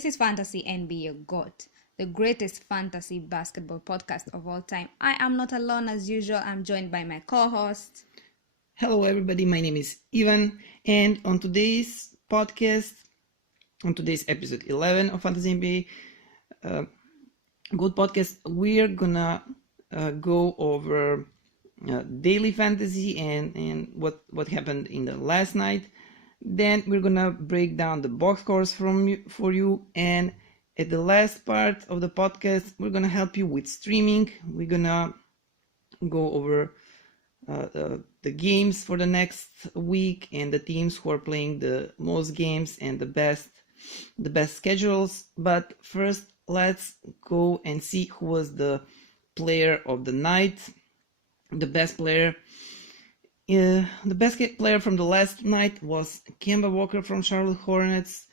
This is Fantasy NBA GOAT, the greatest fantasy basketball podcast of all time. I am not alone as usual. I'm joined by my co-host. Hello, everybody. My name is Ivan, and on today's podcast, on today's episode 11 of Fantasy NBA GOAT podcast, we're gonna go over daily fantasy and what happened in the last night. Then we're gonna break down the box scores for you, and at the last part of the podcast, we're gonna help you with streaming. We're gonna go over the games for the next week and the teams who are playing the most games and the best schedules. But first, let's go and see who was the player of the night, the best player. The best player from the last night was Kemba Walker from Charlotte Hornets.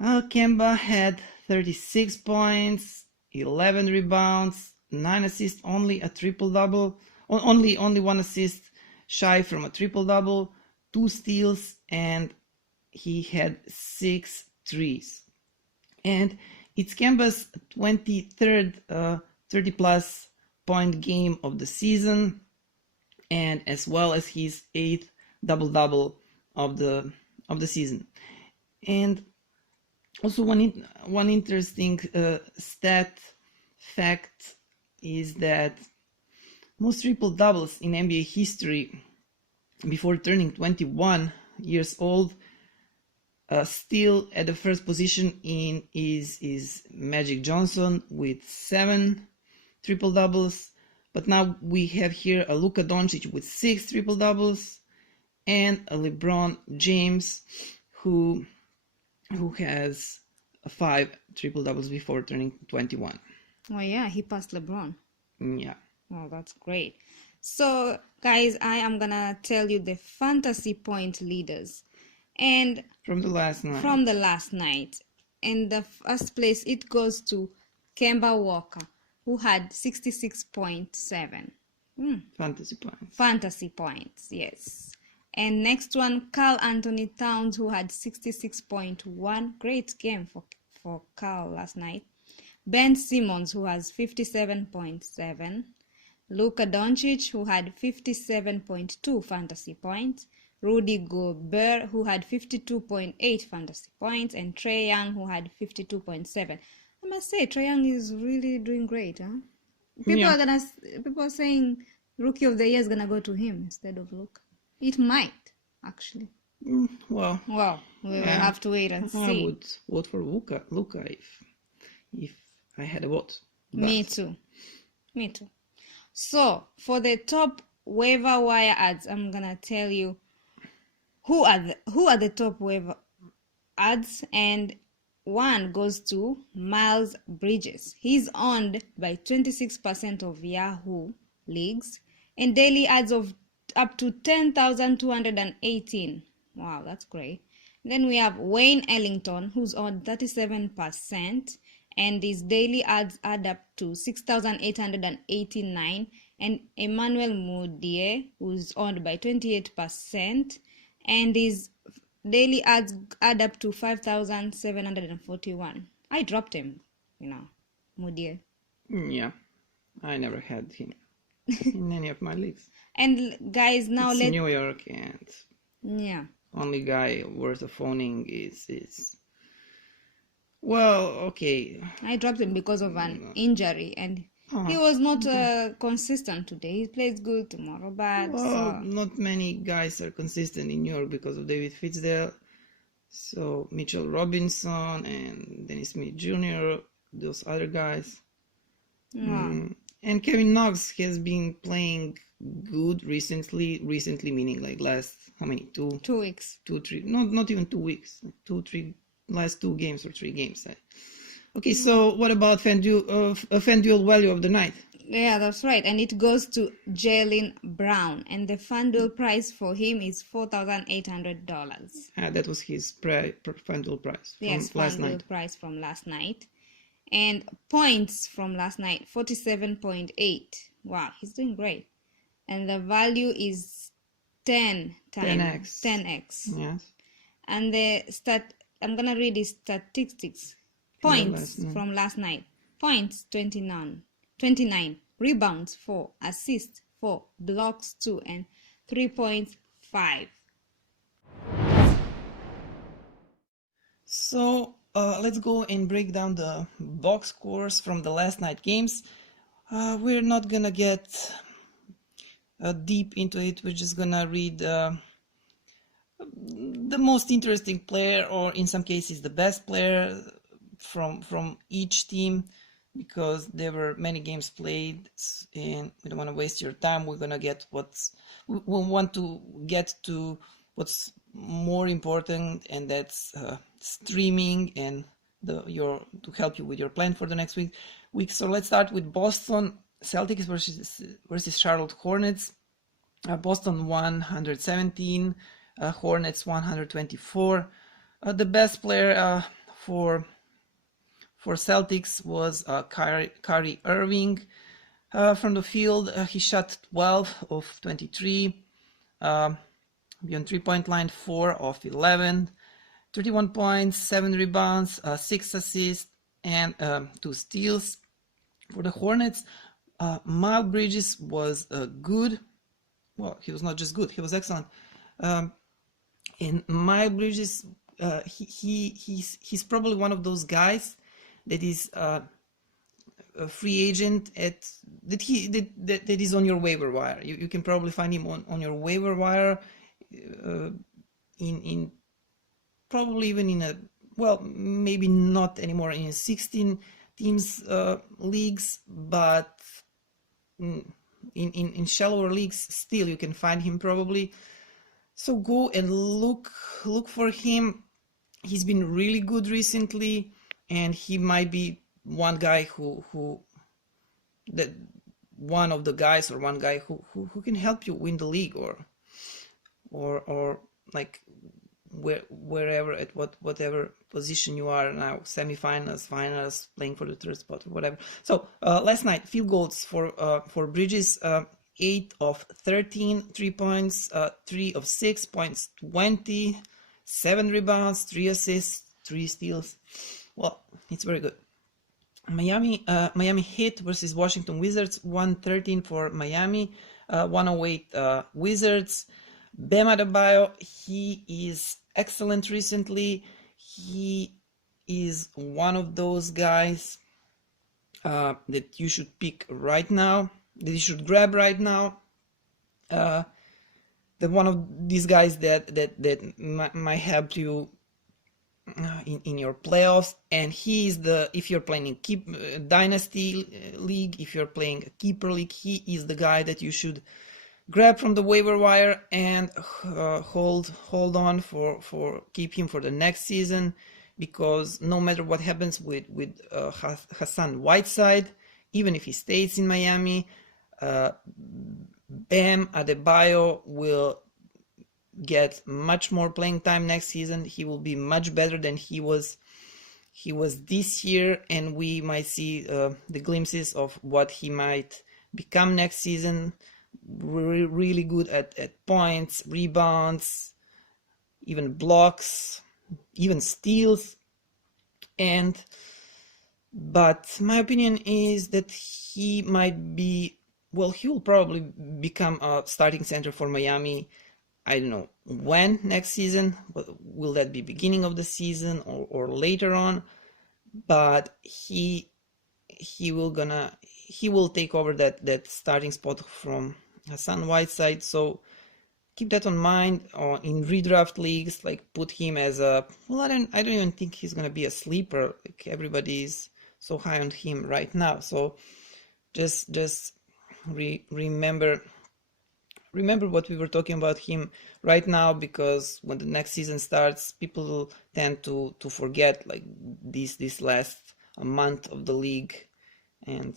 Kemba had 36 points, 11 rebounds, 9 assists, only a triple-double, only one assist shy from a triple-double, 2 steals, and he had 6 threes. And it's Kemba's 23rd 30-plus point game of the season, and as well as his 8th double-double of the season. And also one interesting fact is that most triple-doubles in NBA history before turning 21 years old, still at the first position is Magic Johnson with 7 triple-doubles. But now we have here a Luka Doncic with 6 triple-doubles and a LeBron James who has 5 triple-doubles before turning 21. Oh yeah, he passed LeBron. Yeah. Oh, that's great. So, guys, I am gonna tell you the fantasy point leaders. And from the last night. In the first place, it goes to Kemba Walker, who had 66.7. Fantasy points, yes. And next one, Karl Anthony Towns, who had 66.1. Great game for Karl last night. Ben Simmons, who has 57.7. Luka Doncic, who had 57.2 fantasy points. Rudy Gobert, who had 52.8 fantasy points. And Trae Young, who had 52.7. I must say, Trae Young is really doing great, huh? People are saying Rookie of the Year is gonna go to him instead of Luka. It might, actually. Well, we will have to wait and see. I would vote for Luka if I had a vote. But... Me too. So, for the top waiver wire ads, I'm gonna tell you who are the top waiver ads, and one goes to Miles Bridges. He's owned by 26% of Yahoo leagues and daily ads of up to 10,218. Wow, that's great. Then we have Wayne Ellington, who's on 37%, and his daily ads add up to 6,889. And Emmanuel Mudiay, who's owned by 28%, and his daily ads add up to 5,741. I dropped him, Mudiay. Yeah, I never had him in any of my leagues. And guys, now let's New York, and yeah, only guy worth of owning is well, okay. I dropped him because of an injury, and he was not consistent today. He plays good tomorrow, but not many guys are consistent in New York because of David Fizdale. So Mitchell Robinson and Dennis Smith Jr., those other guys. And Kevin Knox has been playing good recently meaning like last how many 2 weeks, 2 3 not even 2 weeks, 2 3 last 2 games or 3 games. Okay, so what about FanDuel value of the night? Yeah, that's right, and it goes to Jaylen Brown, and the FanDuel price for him is $4,800. That was his FanDuel price from last night. Price from last night. And points from last night, 47.8. Wow, he's doing great. And the value is 10x. Yes. And I'm gonna read his statistics. Points from last night. Points 29. Rebounds 4. Assists 4. Blocks 2 and 3.5. So let's go and break down the box scores from the last night games. We're not gonna get deep into it. We're just gonna read the most interesting player, or in some cases the best player from each team, because there were many games played and we don't want to waste your time. We want to get to what's more important, and that's streaming and to help you with your plan for the next week. So let's start with Boston Celtics versus Charlotte Hornets. Boston 117, Hornets 124. The best player for Celtics was Kyrie Irving. From the field, he shot 12 of 23. Beyond three-point line, 4 of 11. 31 points, 7 rebounds, 6 assists, and 2 steals. For the Hornets, Miles Bridges was good. Well, he was not just good; he was excellent. And Miles Bridges, he's probably one of those guys that is a free agent that is on your waiver wire. You can probably find him on your waiver wire, in probably even in a, well, maybe not anymore in 16 teams leagues, but in shallower leagues still you can find him probably. So go and look for him. He's been really good recently, and he might be one guy who one guy who can help you win the league, or like wherever, at whatever position you are now, semifinals, finals, playing for the third spot or whatever. So last night, field goals for Bridges, 8 of 13, 3 points, 3 of 6 points, 20, 7 rebounds, 3 assists, 3 steals. Well, it's very good. Miami Heat versus Washington Wizards, 113 for Miami, 108 Wizards. Bam Adebayo, he is excellent recently. He is one of those guys that you should pick right now, that you should grab right now. The one of these guys that might help you in your playoffs. And he is if you're playing in dynasty league, if you're playing a keeper league, he is the guy that you should grab from the waiver wire and hold on for keep him for the next season, because no matter what happens with Hassan Whiteside, even if he stays in Miami, Bam Adebayo will get much more playing time next season. He will be much better than he was this year, and we might see the glimpses of what he might become next season. Really good at points, rebounds, even blocks, even steals. But my opinion is that he might be, well, he will probably become a starting center for Miami. I don't know when next season, but will that be beginning of the season or later on? But he will take over that starting spot from Hassan Whiteside. So keep that in mind in redraft leagues. Like, put him as a, well, I don't even think he's gonna be a sleeper. Like, everybody's so high on him right now. So just remember what we were talking about him right now, because when the next season starts, people tend to forget like this last month of the league. And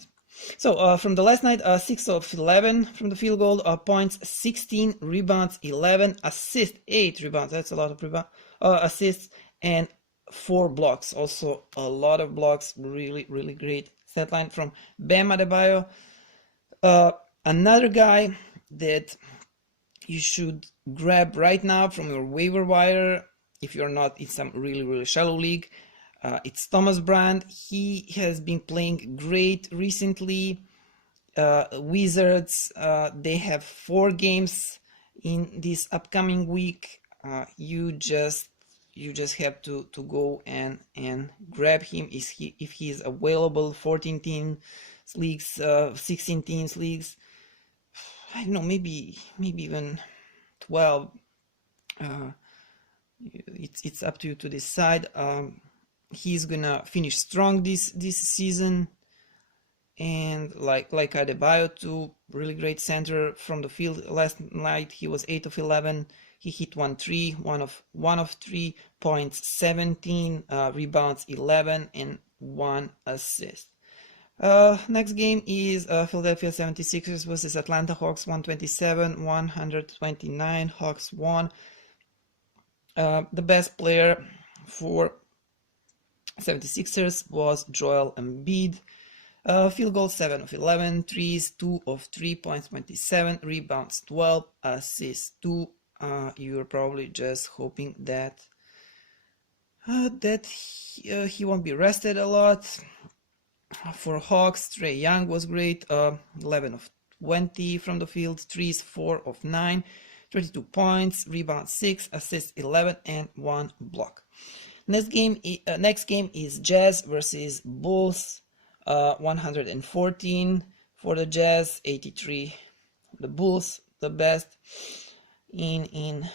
so from the last night, 6 of 11 from the field goal, points 16, rebounds 11, assists 8 rebounds. That's a lot of assists, and 4 blocks. Also a lot of blocks. Really, really great stat line from Bam Adebayo. Another guy that you should grab right now from your waiver wire, if you're not in some really, really shallow league, It's Thomas Brand. He has been playing great recently. Wizards, they have 4 games in this upcoming week. You just have to go and grab him if he is available. 14 teams leagues, 16 teams leagues. I don't know, maybe even 12. It's up to you to decide. He's gonna finish strong this season, and like Adebayo too, really great center from the field. Last night he was 8 of 11. He hit 1 of 3 points, 17 rebounds, 11 and 1 assist. Next game is Philadelphia 76ers versus Atlanta Hawks, 127-129. Hawks won. The best player for 76ers was Joel Embiid. Field goal 7 of 11, threes 2 of 3 points, 27 rebounds, 12 assists 2. You're probably just hoping that he won't be rested a lot. For Hawks, Trae Young was great. 11 of 20 from the field, threes 4 of 9, 22 points, rebounds 6, assists 11, and 1 block. Next game is Jazz versus Bulls. 114 for the Jazz, 83 the Bulls. The best in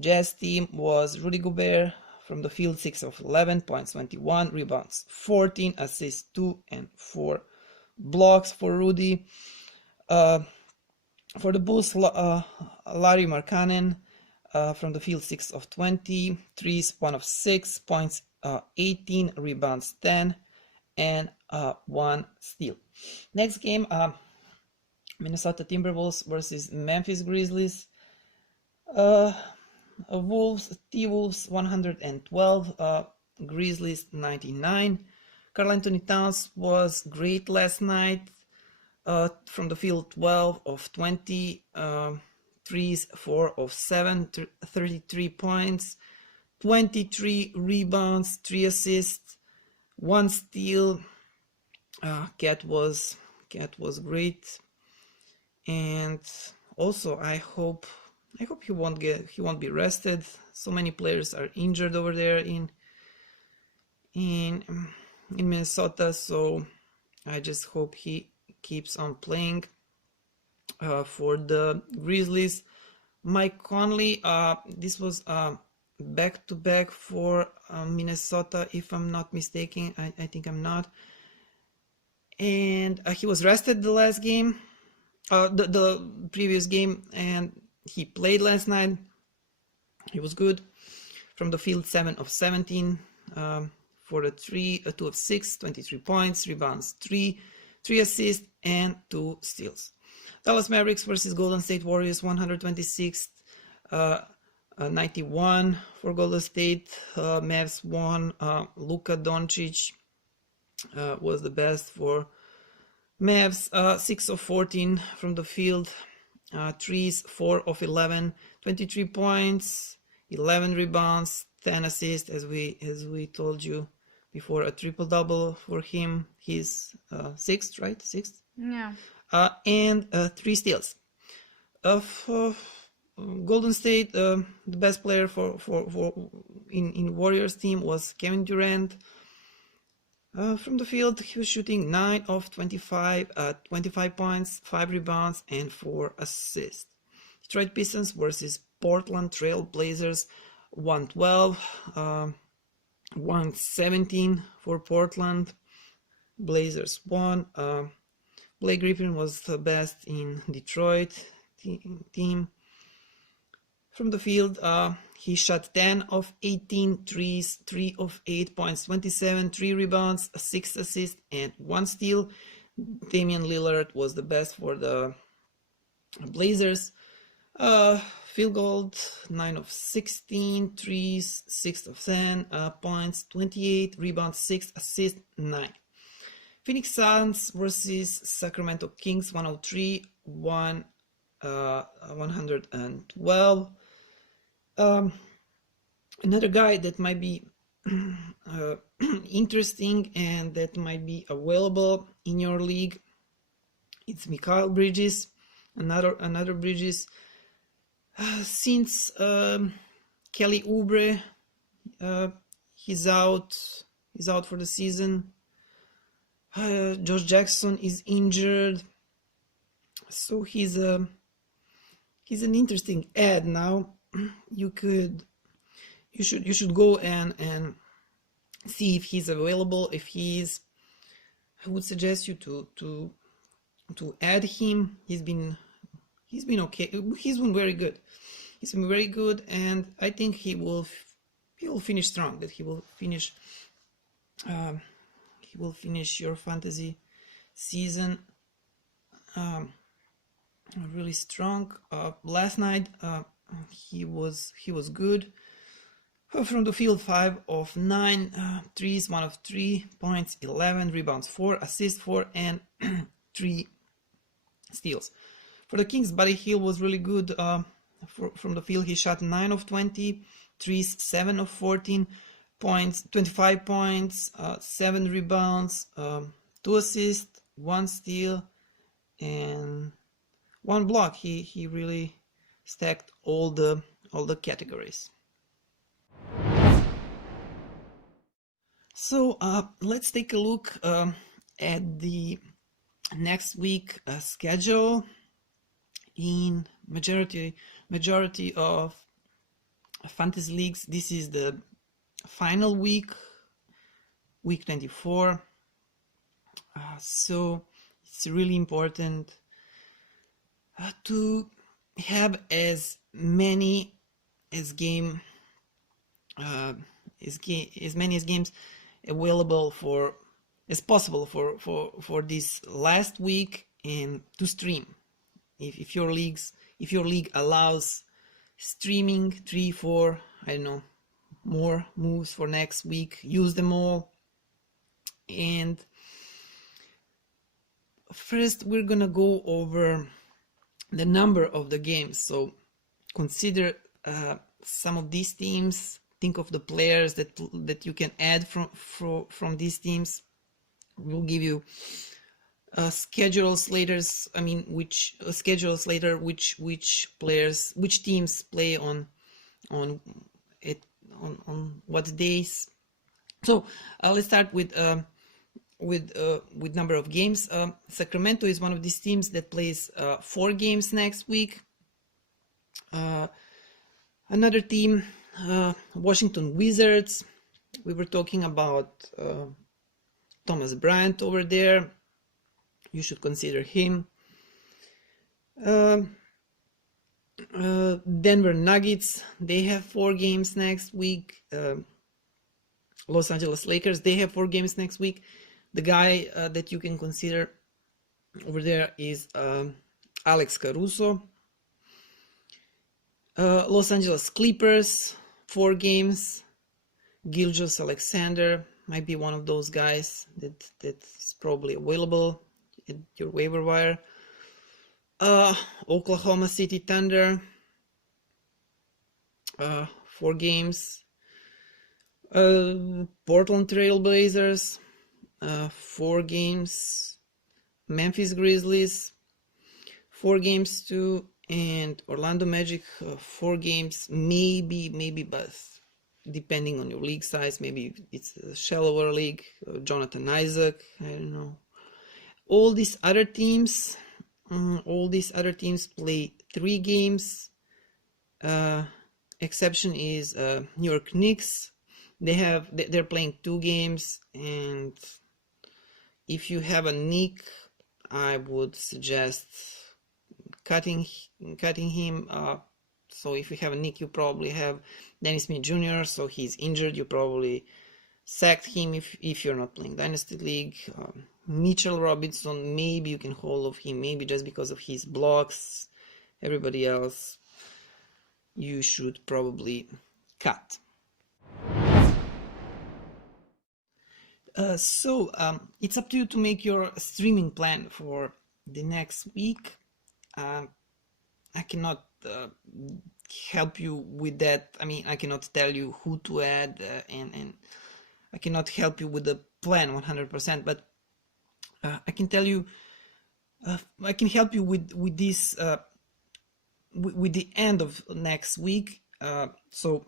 Jazz team was Rudy Gobert from the field, 6 of 11 points, 21 rebounds, 14 assists, 2 and 4 blocks for Rudy. For the Bulls, Larry Markkanen from the field, 6 of 20, threes 1 of 6 points, 18 rebounds, 10 and 1 steal. Next game, Minnesota Timberwolves versus Memphis Grizzlies. T-Wolves 112, Grizzlies 99. Karl Anthony Towns was great last night. From the field, 12 of 20, threes 4 of 7, 33 points, 23 rebounds, 3 assists, 1 steal. Cat was great, and also I hope he won't be rested. So many players are injured over there in Minnesota, so I just hope he keeps on playing. For the Grizzlies, Mike Conley, this was back-to-back for Minnesota, if I'm not mistaken. I think I'm not. And he was rested the last game, the previous game, and he played last night. He was good. From the field, 7 of 17 for the 2 of 6, 23 points, rebounds 3 assists, and 2 steals. Dallas Mavericks versus Golden State Warriors, 126 91 for Golden State. Mavs won. Luka Doncic was the best for Mavs. 6 of 14 from the field, threes 4 of 11, 23 points, 11 rebounds, 10 assists. As we told you before, a triple-double for him. He's sixth, right? Sixth? Yeah. And 3 steals. For Golden State, the best player for in Warriors team was Kevin Durant. From the field, he was shooting 9 of 25, 25 points, 5 rebounds, and 4 assists. Detroit Pistons versus Portland Trail Blazers, 112, 117 for Portland. Blazers won. Blake Griffin was the best in Detroit team. From the field, he shot 10 of 18 threes, 3 of 8 points, 27, 3 rebounds, 6 assists, and 1 steal. Damian Lillard was the best for the Blazers. Field goal, 9 of 16 threes, 6 of 10 points, 28 rebounds, 6 assists, 9. Phoenix Suns versus Sacramento Kings, 103, 112. Another guy that might be interesting and that might be available in your league. It's Mikhail Bridges, another Bridges. Since Kelly Oubre, he's out for the season. Josh Jackson is injured, so he's an interesting ad now. You should go and see if he's available. If he is, I would suggest you to add him. He's been okay. He's been very good. He's been very good, and I think he will finish strong. That he will finish your fantasy season really strong. Last night he was good. From the field, 5 of 9 threes, 1 of 3 points, 11 rebounds, 4 assists, 4 and 3 steals. For the Kings, Buddy Hield was really good. From the field, he shot 9 of 20 threes, 7 of 14 points, 25 points, 7 rebounds, 2 assists, 1 steal, and 1 block. He really stacked all the categories. So let's take a look at the next week schedule. In majority of fantasy leagues, this is the final week 24. So it's really important to have as many games available as possible for this last week and to stream. If your league allows streaming 3, 4, I don't know, more moves for next week, use them all. And first we're gonna go over the number of the games. So consider some of these teams. Think of the players that you can add from these teams. We'll give you schedules later. I mean, which teams play on what days. So let's start with number of games. Sacramento is one of these teams that plays 4 games next week. Another team, Washington Wizards. We were talking about Thomas Bryant over there. You should consider him. Denver Nuggets, they have 4 games next week. Los Angeles Lakers, they have 4 games next week. The guy that you can consider over there is Alex Caruso. Los Angeles Clippers, 4 games. Gilgeous-Alexander might be one of those guys that is probably available at your waiver wire. Oklahoma City Thunder, 4 games. Portland Trail Blazers, 4 games. Memphis Grizzlies, 4 games too. And Orlando Magic, 4 games, maybe, but depending on your league size, maybe it's a shallower league. Jonathan Isaac, I don't know. All these other teams play 3 games. Exception is New York Knicks. They're playing 2 games, and if you have a Knick, I would suggest cutting him. So if you have a Knick, you probably have Dennis Smith Jr. So he's injured. You probably sacked him if you're not playing Dynasty League. Mitchell Robinson, maybe you can hold of him, maybe just because of his blocks. Everybody else, you should probably cut. So it's up to you to make your streaming plan for the next week. I cannot help you with that. I mean, I cannot tell you who to add and I cannot help you with the plan 100%, but I can tell you, I can help you with this with the end of next week. So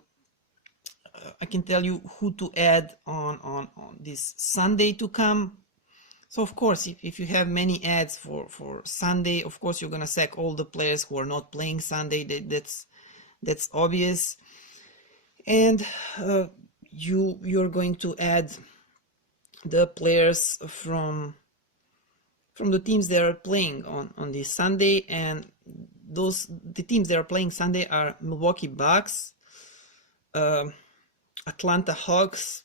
I can tell you who to add on this Sunday to come. So of course, if you have many ads for Sunday, of course you're gonna sack all the players who are not playing Sunday. That's obvious, and you're going to add the players from the teams that are playing on this Sunday, and the teams that are playing Sunday are Milwaukee Bucks, Atlanta Hawks.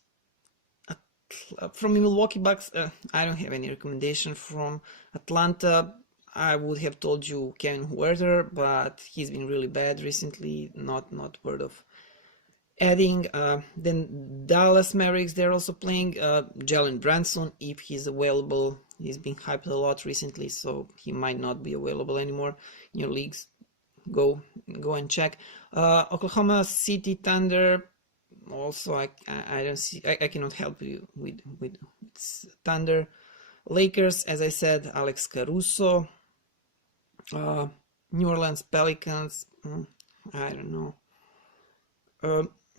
From Milwaukee Bucks, I don't have any recommendation. From Atlanta, I would have told you Kevin Huerter, but he's been really bad recently. Not worth of adding. Then Dallas Mavericks, they're also playing Jalen Brunson if he's available. He's been hyped a lot recently, so he might not be available anymore in your leagues. Go and check. Oklahoma City Thunder. Also, I don't see. I cannot help you with Thunder. Lakers, as I said, Alex Caruso. New Orleans Pelicans. I don't know.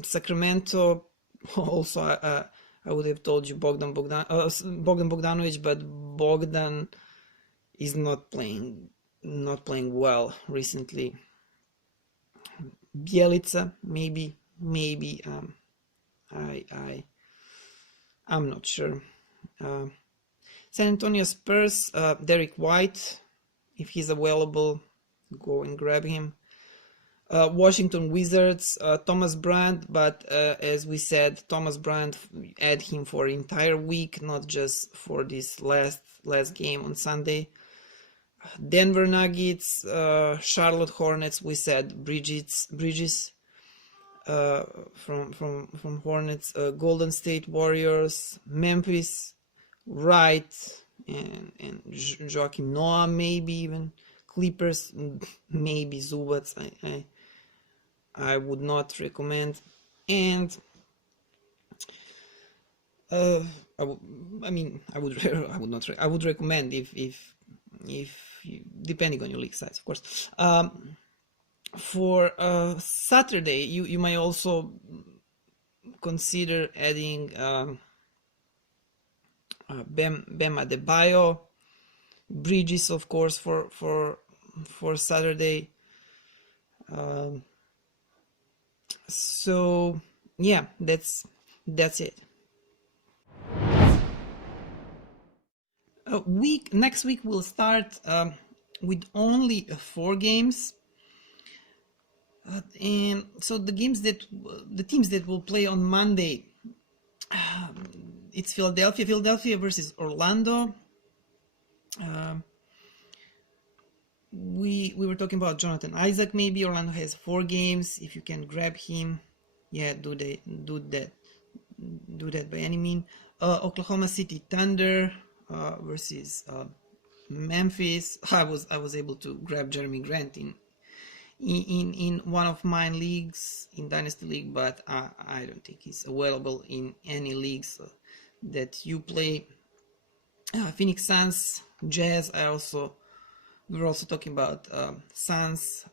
Sacramento. Also, I would have told you Bogdan Bogdanovic, but Bogdan is not playing well recently. Bielica, maybe. I'm not sure. San Antonio Spurs, Derek White, if he's available, go and grab him. Washington Wizards, Thomas Bryant, but as we said, Thomas Bryant, add him for entire week, not just for this last game on Sunday. Denver Nuggets, Charlotte Hornets, we said Bridges. From Hornets, Golden State Warriors, Memphis, Wright, and Joakim Noah, maybe even Clippers, maybe Zubats. I would not recommend, and I would recommend if depending on your league size, of course. For Saturday, you might also consider adding Bam Adebayo, Bridges, of course, for Saturday. So yeah, that's it. Next week we'll start with only 4 games. And so the teams that will play on Monday, it's Philadelphia versus Orlando. We were talking about Jonathan Isaac. Maybe Orlando has 4 games. If you can grab him, yeah, do that by any means. Oklahoma City Thunder versus Memphis. I was able to grab Jeremy Grant in one of my leagues, in Dynasty League, but I don't think he's available in any leagues that you play. Phoenix Suns, Jazz. We were also talking about Suns.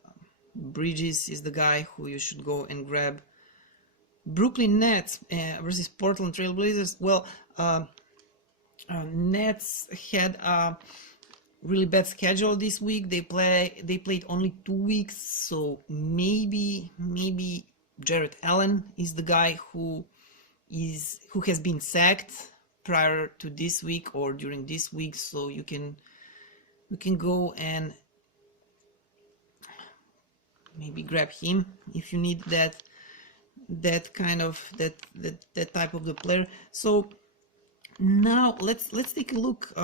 Bridges is the guy who you should go and grab. Brooklyn Nets versus Portland Trail Blazers. Well, Nets had a really bad schedule this week. They played only 2 weeks, so maybe Jarrett Allen is the guy who has been sacked prior to this week or during this week, so you can go and maybe grab him if you need that kind of that type of the player. So now let's take a look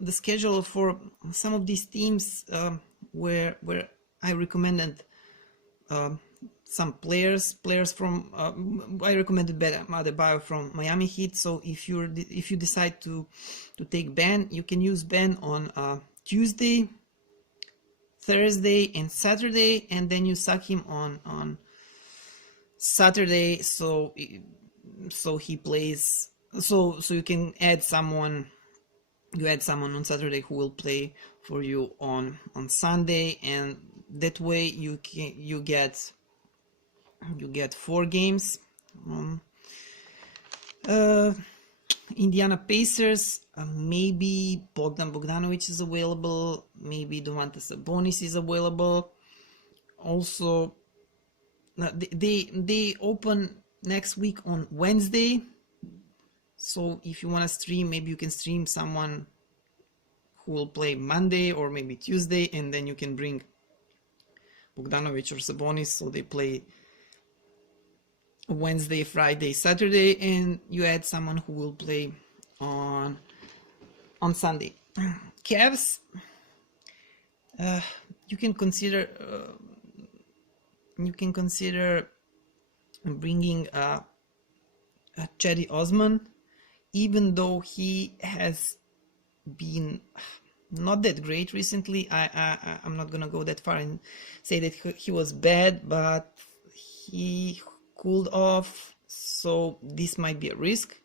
the schedule for some of these teams where I recommended some players from I recommended Bam Adebayo from Miami Heat. So if you decide to take Ben, you can use Ben on Tuesday, Thursday, and Saturday, and then you sack him on Saturday. So so he plays. So you can add someone. You add someone on Saturday who will play for you on Sunday, and that way you get 4 games. Indiana Pacers, maybe Bogdan Bogdanovic is available, maybe Domantas Sabonis is available. Also, they open next week on Wednesday, so if you want to stream, maybe you can stream someone who will play Monday or maybe Tuesday, and then you can bring Bogdanovic or Sabonis, so they play Wednesday, Friday, Saturday, and you add someone who will play on Sunday. Cavs, you can consider bringing Cedi Osman, even though he has been not that great recently. I'm not gonna go that far and say that he was bad, but he cooled off, so this might be a risk.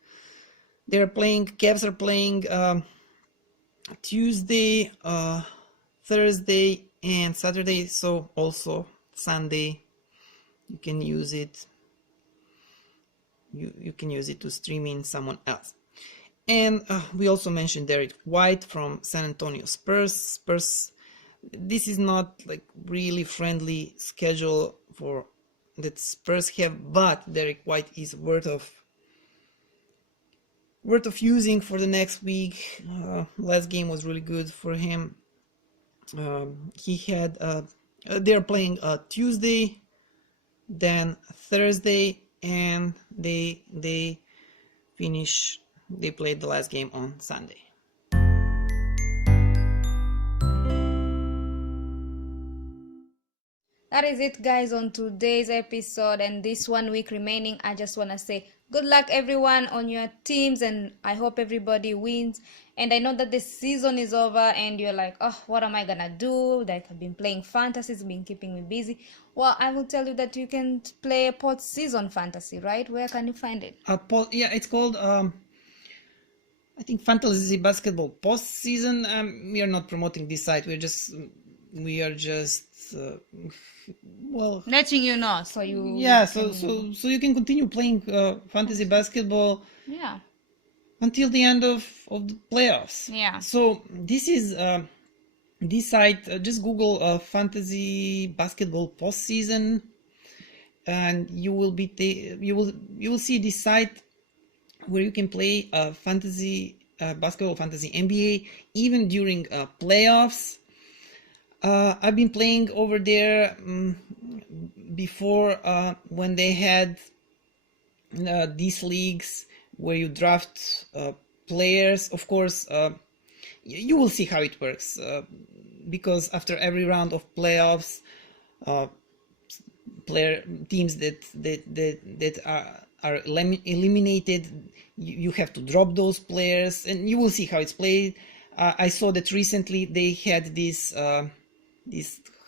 Cavs are playing Tuesday, Thursday, and Saturday, so also Sunday you can use it. You can use it to stream in someone else. And we also mentioned Derek White from San Antonio Spurs. This is not like really friendly schedule for that Spurs have, but Derek White is worth of using for the next week. Last game was really good for him. He had they're playing Tuesday, then Thursday, and they played the last game on Sunday. That is it, guys, on today's episode, and this 1 week remaining. I just want to say good luck everyone on your teams, and I hope everybody wins. And I know that the season is over and you're like, oh, what am I gonna do? Like, I've been playing fantasy, it's been keeping me busy. Well, I will tell you that you can play post-season fantasy, right? Where can you find it? Yeah, it's called I think Fantasy Basketball Postseason. We are not promoting this site. We are just letting you know, so you so you can continue playing fantasy basketball until the end of the playoffs. So this is this site. Just Google Fantasy Basketball Postseason, and you will see this site where you can play fantasy basketball, fantasy NBA, even during playoffs. I've been playing over there before when they had these leagues where you draft players. Of course, you will see how it works because after every round of playoffs, teams that are eliminated, you have to drop those players, and you will see how it's played. I saw that recently they had this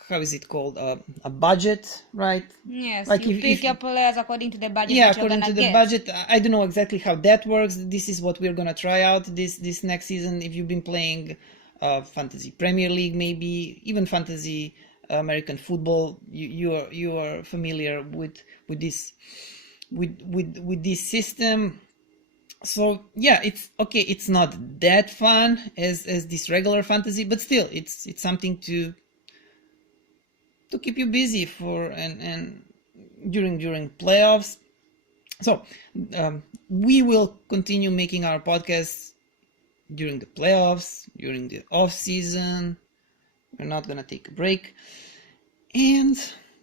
how is it called, a budget, right? Yes, like you pick your players according to the budget. Yeah, according to the budget. I don't know exactly how that works. This is what we're gonna try out this next season. If you've been playing fantasy Premier League, maybe even fantasy American football, you are familiar with this system. So yeah, it's okay. It's not that fun as this regular fantasy, but still, it's something to keep you busy for and during playoffs. So we will continue making our podcasts during the playoffs, during the off season. We're not gonna take a break, and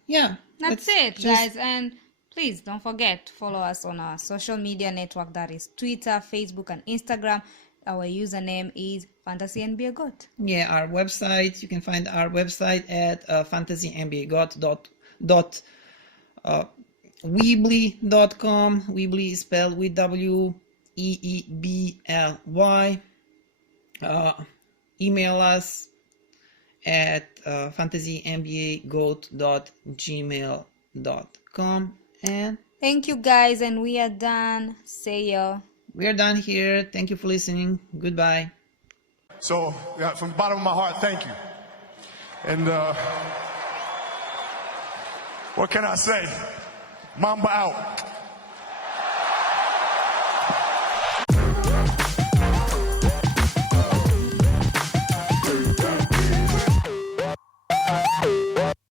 yeah, that's it, guys. And please don't forget to follow us on our social media network, that is Twitter, Facebook, and Instagram. Our username is Fantasy NBA GOAT. Yeah, our website, you can find our website at fantasynbagoat.weebly.com. Weebly is spelled with WEEBLY. Email us at fantasynbagoat.gmail.com. And Thank you guys, and we are done. See ya. We are done here. Thank you for listening. Goodbye. So, yeah, from the bottom of my heart, thank you. And what can I say? Mamba out.